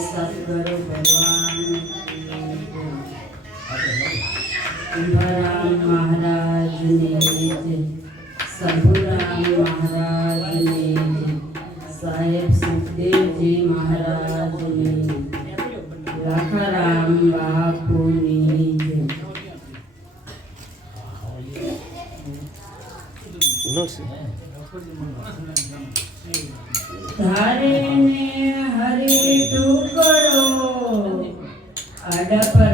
सतगुरु भगवान महाराज ने शंभुराम महाराज ने साहेब सुखदेव जी महाराज ने राखाराम बापू धारे ने हरे दो palabra para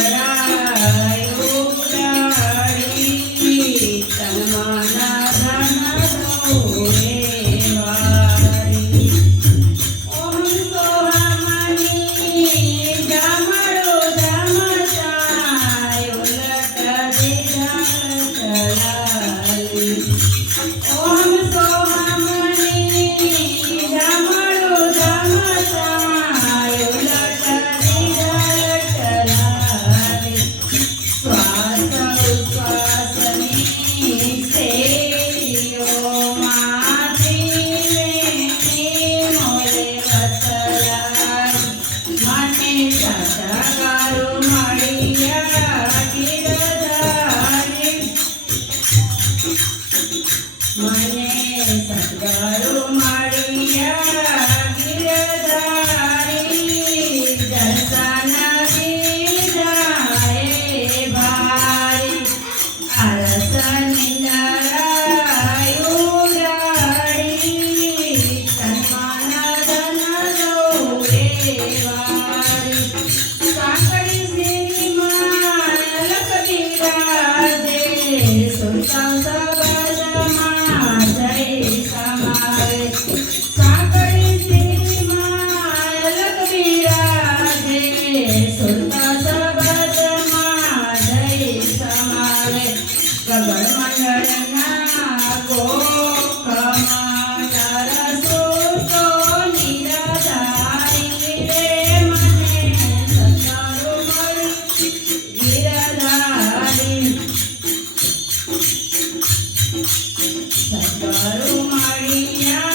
Yeah.